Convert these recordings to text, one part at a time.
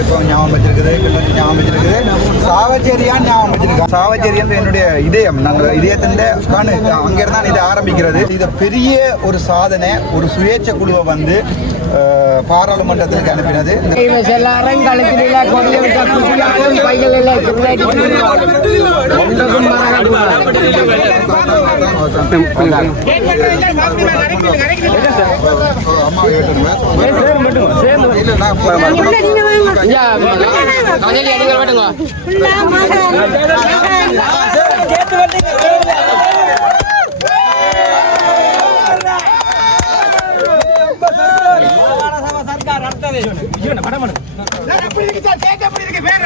இப்போ ஞாபகம் வச்சிருக்குது கிள்ளச்சி ஞாபகம் வச்சிருக்குது. சாவச்சேரியான்னு ஞாபகம் வச்சிருக்கேன். சாவச்சேரி என்னுடைய இதயம். நாங்கள் இதயத்தின் கணு அங்கிருந்து தான் இது ஆரம்பிக்கிறது. இது பெரிய ஒரு சாதனை ஒரு சுயேட்சை குழுவை வந்து பாராளுமன்றத்திற்கு அனுப்பினது. சர்க்கார்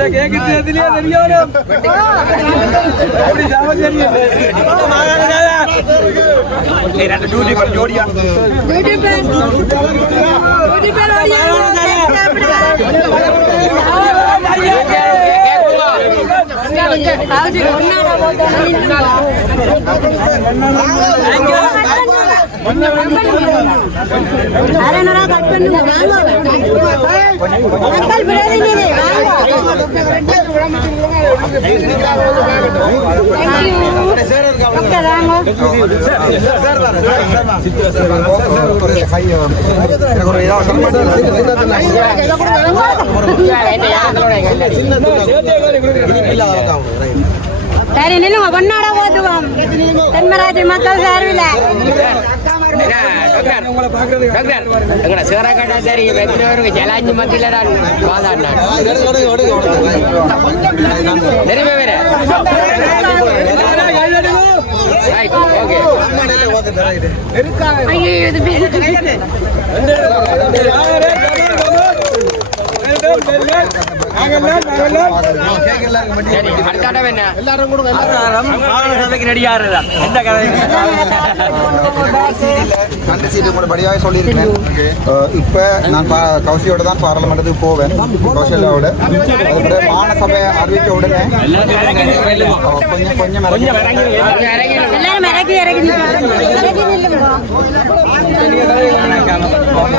கழுத்தில கொண்டு விட்ட குட்டியாலும் பைகளில் ஒன்றுக்கும் அம்மா கேட்டுருங்க கஜலி அடிங்கள் விடுங்க அம்மா பட்டினா டாக்டருக்கு முதல் தீத்துங்க எல்லாரும் கொடுங்க அரணரா கட் பண்ணுங்க வாங்க மக்கள் பிரதிநிதி சரி நில்லுங்க. பொன்னாட ஓட்டுவோம் தென்மராஜ் மக்கள் சார்பில் எங்கட சிவராக்கட்டா வெற்றினவருக்கு ஜலாஞ்சி மத்தியில நிறைய பேர் ஓகே கண்டு சீட்டு கூட படியாக சொல்லியிருக்கேன் இப்ப நான் கௌசியோட தான் பாராளுமன்றத்துக்கு போவேன். கௌசல்யாவோட அதுக்கப்புறம் மாநசபை அறிவிக்க உடனே கொஞ்சம் கொஞ்சம்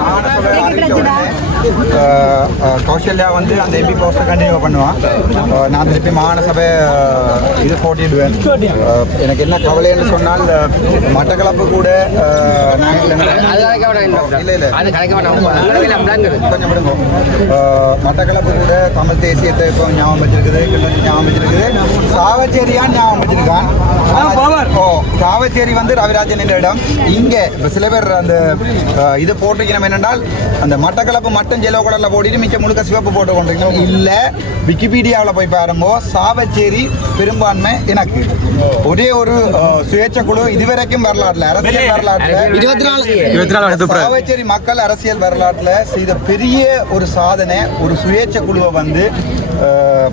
மாநசபை அறிவிக்க உடனே கௌசல்யா வந்து அந்த எம்பி போஸ்ட்டை கண்டினியூ பண்ணுவான். நான் திருப்பி அஹ், இது போட்டிடுவேன். எனக்கு என்ன கவலைன்னு சொன்னால் மட்டக்களப்பு கூட நாங்கள் இல்லை. கொஞ்சம் விடுங்க. மட்டக்களப்பு கூட தமிழ் தேசியத்தை இப்போ ஞாபகம் வச்சிருக்குது. ஞாபகம் வச்சிருக்குது. சாவச்சேரியா ஞாபகம் வச்சிருக்கான். ஓ சாவச்சேரி வந்து ரவிராஜன் இடம். இங்க இப்ப சில பேர் அந்த இது போட்டிருக்கணும் என்னென்றால் அந்த மட்டக்களப்பு மட்டும் ஜெலோ கலர்ல போட்டிட்டு மிச்ச முழுக்க சிவப்பு போட்டு கொண்டிருக்கணும் இல்ல விக்கிபீடியாவில் போய் பாருங்க சாவச்சேரி பெரும்பான்மை எனக்கு ஒரே ஒரு சுயேட்சை குழு இதுவரைக்கும் வரலாற்றுல அரசியல் வரலாற்றுல இருபத்தி நாலு சாவச்சேரி மக்கள் அரசியல் வரலாற்றுல செய்த பெரிய ஒரு சாதனை ஒரு சுயேட்சை குழுவை வந்து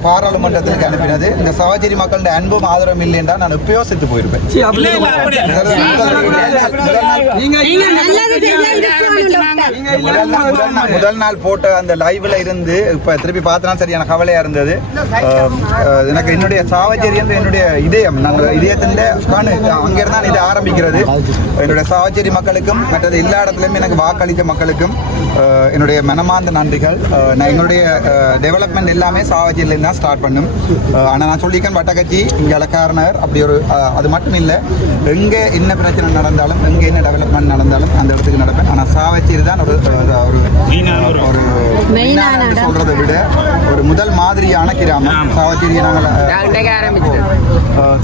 பாராளுமன்றத்திற்கு அனுப்பினது இந்த சாவச்சேரி மக்களோட அன்பும் ஆதரவும் இல்லைன்றா நான் எப்பயோ செத்து போயிருப்பேன் முதல் நாள் நாள் போட்ட அந்த லைவ்ல இருந்து இப்ப திருப்பி பார்த்தனா சரியான கவலையா இருந்தது. எனக்கு என்னுடைய சாவச்சேரி என்னுடைய இதயம் நாங்கள் இதயத்தின் கணு அங்கிருந்து இது ஆரம்பிக்கிறது. என்னுடைய சாவச்சேரி மக்களுக்கும் மற்றது எல்லா இடத்துலையும் எனக்கு வாக்களித்த மக்களுக்கும் என்னுடைய மனமார்ந்த நன்றிகள். நான் என்னுடைய டெவலப்மெண்ட் எல்லாமே சாவச்சேரியில தான் ஸ்டார்ட் பண்ணும். ஆனால் ஆனா நான் சொல்லியிருக்கேன் வட்டக்கட்சி இங்கே இலக்காரனர் அப்படி ஒரு அது மட்டும் இல்லை எங்கே என்ன பிரச்சனை நடந்தாலும் எங்கே என்ன டெவலப்மெண்ட் நடந்தாலும் அந்த இடத்துக்கு நடப்பேன். ஆனால் சாவச்சேரி தான் ஒரு ஒரு ஒரு. சொல்றதை விட ஒரு முதல் மாதிரியான கிராமம். சாவச்சேரியை நாங்கள்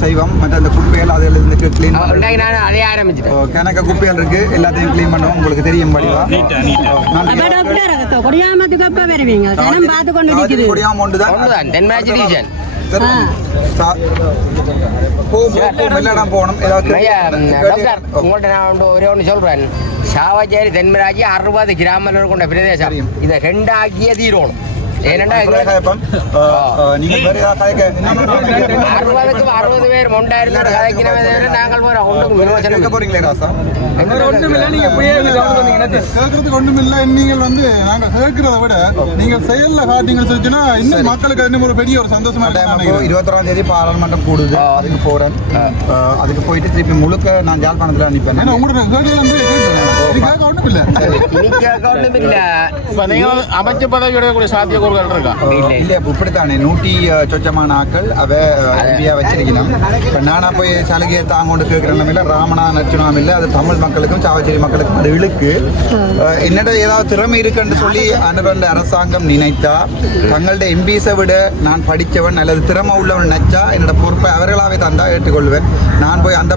செய்வோம் மற்ற அந்த குப்பைகள் அதில் இருந்து க்ளீன் அதே ஆரம்பிச்சிட்டேன். கணக்க குப்பைகள் இருக்கு எல்லாத்தையும் க்ளீன் பண்ணுவோம் உங்களுக்கு தெரியும் டாக்டர் கொடியாமத்துக்கு அப்ப வருவீங்க? கொடியாம ஒன்று தான் ஒன்றுதான் தென்மராட்சி டிவிஷன் சரி. சா- போ- போ- போ, மெல்லடா போகணும் ஏதாவது ஐயா கேட்டு- டாக்டர் உங்கள்ட்ட நான் ஒரே ஒன்று சொல்கிறேன் சாவச்சேரி தென்மராஜி அறுபது கிராமங்கள் கொண்ட பிரதேசம். இதை ரெண்டாக்கியே தீரணும் ஏனெண்டா நீங்க வேற ஏதாவது கதைக்க இன்னும் அறுபதுக்கு அறுபது பேர் மொண்டாயிரம் கதைக்கிறவே தவிர நாங்கள் போகிறோம் ஒன்றுக்கும் விமோசனம் கேட்க போறீங்களே ராசா? கேட்கறதுக்கு ஒண்ணும் இல்ல நீங்கள் வந்து நாங்க கேட்கிறத விட நீங்கள் செயல்ல காட்டிங்கன்னு சொல்லிச்சுன்னா இன்னும் மக்களுக்கு இன்னும் ஒரு பெரிய ஒரு சந்தோஷமா. இருபத்தொராம் தேதி பாராளுமன்றம் கூடுது. அதுக்கு போறேன். அதுக்கு போயிட்டு திருப்பி முழுக்க நான் ஜாழ்ப்பாணத்துல அனுப்பேன் ஏன்னா உங்களோட கேட்கல வந்து ஒண்ணும் இல்ல. அமைச்சு பதவி எடுக்கக்கூடிய சாத்தியக்கூறுகள் இருக்கா இல்லை. இல்ல. இப்படித்தானே. அஹ், சொச்சமான ஆக்கள் அவ எம்பியா வச்சிருக்கணும். இப்ப நானா போய் சலுகையை தாங்கொண்டு கேட்கிற நிலைமையில ராமனா நச்சுனாம் இல்ல அது தமிழ் மக்களுக்கும் சாவச்சேரி மக்களுக்கும் அது இழுக்கு. என்னிட ஏதாவது திறமை இருக்குன்னு சொல்லி அனுபவ அரசாங்கம் நினைத்தா தங்களுடைய எம்பிஸை விட நான் படித்தவன் அல்லது திறமை உள்ளவன் நினைச்சா என்னோட பொறுப்பை அவர்களாவே தந்தா ஏற்றுக்கொள்வேன். நான் போய் அந்த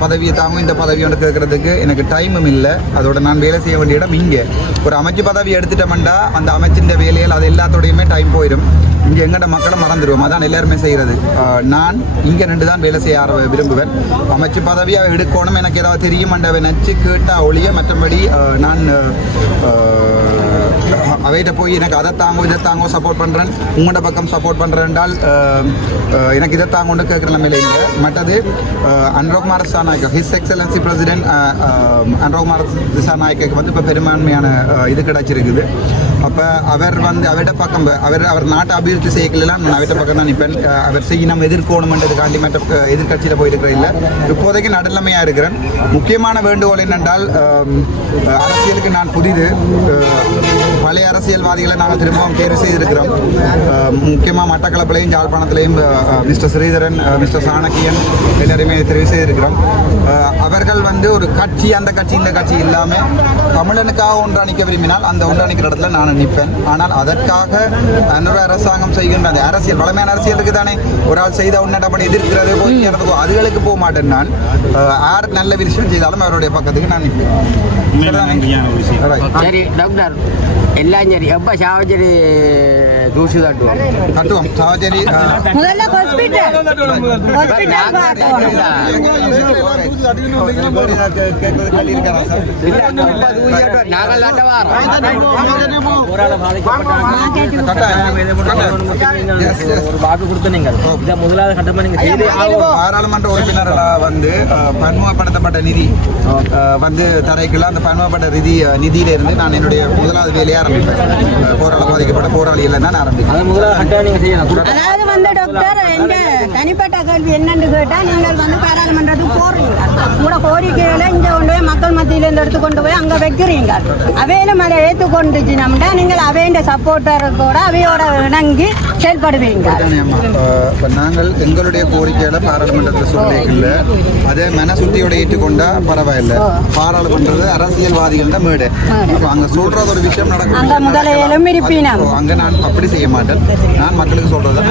பதவியை தாங்க இந்த பதவி ஒன்று கேட்கறதுக்கு எனக்கு டைமும் இல்லை. அதோட நான் வேலை செய்ய வேண்டிய இடம் இங்கே. ஒரு அமைச்சு பதவி எடுத்துட்டோம்டா அந்த அமைச்சின் வேலைகள் அது எல்லாத்தோடையுமே டைம் போயிடும். இங்கே எங்கட மக்களை மறந்துடுவோம் அதான் எல்லாருமே செய்கிறது நான் இங்கே ரெண்டு தான் வேலை செய்ய ஆர- விரும்புவேன். அமைச்சு பதவியாக எடுக்கணும். எனக்கு ஏதாவது தெரியும். அண்டவை நினச்சி கேட்டால் ஒழிய. மற்றபடி நான் அவைகிட்ட போய் எனக்கு அதை தாங்கோ இதை தாங்கோ சப்போர்ட் பண்ணுறேன் உங்களோட பக்கம் சப்போர்ட் பண்ணுறேன் என்றால் எனக்கு இதை தாங்கோன்னு கேட்குற நிலைமையில இல்லை. மற்றது அஹ், அன்ரோகுமார் Dissanayake his excellency president அன்ரோகுமார் Dissanayake வந்து இப்போ பெரும்பான்மையான இது கிடைச்சிருக்குது. அப்போ அவர் வந்து அவர்கிட்ட பக்கம் அவர் அவர் நாட்டை அபிவிருத்தி செய்யலாம் நான் அவர்கிட்ட பக்கம் தான் நிற்பேன் அஹ், அவர் செய்யணும் எதிர்கோணுமன்றதுக்காண்டி மற்ற எதிர்கட்சியில் எதிர்க்கட்சியில் போயிருக்கிற இல்லை. இப்போதைக்கு நடுநிலைமையாக இருக்கிறேன். முக்கியமான வேண்டுகோள் என்னென்றால் அரசியலுக்கு நான் புதிது. பழைய அரசியல்வாதிகளை நாங்கள் திரும்பவும் தேர்வு செய்திருக்கிறோம். முக்கியமாக மட்டக்களப்பிலையும் யாழ்ப்பாணத்திலையும் மிஸ்டர் ஸ்ரீதரன் மிஸ்டர் சாணக்கியன் எல்லாருமே தெரிவு செய்திருக்கிறோம். அவர்கள் வந்து ஒரு கட்சி அந்த கட்சி இந்த கட்சி இல்லாமல் தமிழனுக்காக ஒன்றாணிக்க விரும்பினால் அந்த ஒன்றாணிக்கிற இடத்துல நான் நிற்பேன். ஆனால் அதற்காக அன்னொரு அரசாங்கம் செய்கின்ற அந்த அரசியல் பழமையான அரசியல் இருக்குதானே? ஒரு ஆள் செய்த உன்னடப்படி எதிர்க்கிறது போய் அதுகளுக்கு போக மாட்டேன் நான். யார் நல்ல விஷயம் செய்தாலும் அவருடைய பக்கத்துக்கு நான் நிற்பேன். சரி டாக்டர். எல்லாம் சரி எப்போ சாவச்சேரி தூசு தட்டுவோம் தட்டுவோம் சாவச்சேரி அஹ், முதல்ல. ஒரு வாக்கு கொடுத்து நீங்கள் இதை முதலாவது கட்டமா நீங்க செய்து பாராளுமன்ற உறுப்பினர்களாக வந்து பன்முகப்படுத்தப்பட்ட நிதி வந்து தரைக்குள்ள அந்த பன்முகப்பட்ட நிதி நிதியில இருந்து நான் என்னுடைய முதலாவது வேலையை ஆரம்பிப்பேன் போராட பாதிக்கப்பட்ட போராளிகள் தான் ஆரம்பிப்பேன் அதாவது வந்து டாக்டர் எங்க கேள்வி என்னன்னு கேட்டா நீங்கள் வந்து பாராளுமன்றத்துக்கு போறீங்க. உங்களோட கோரிக்கைகளை இங்க கொண்டு போய் மக்கள் மத்தியில இருந்து எடுத்து கொண்டு போய் அங்க வைக்கிறீங்க. அவையிலும் அதை ஏற்றுக்கொண்டுச்சுனோம்னா நீங்கள் அவையின் சப்போர்ட்டரோட அவையோட இணங்கி செயல்படுவீங்க. இப்போ நாங்கள் எங்களுடைய கோரிக்கைகளை பாராளுமன்றத்தில் சொல்லிக்கல அதை மனசுத்தியோட ஏற்றுக்கொண்டா பரவாயில்ல. பாராளுமன்றது அரசியல்வாதிகள் தான் மேடு அப்போ அங்கே சொல்றது ஒரு விஷயம் நடக்கும். அங்க முதலையிலும் இருப்பினம். அங்கே நான் அப்படி செய்ய மாட்டேன். நான் மக்களுக்கு சொல்றது தான்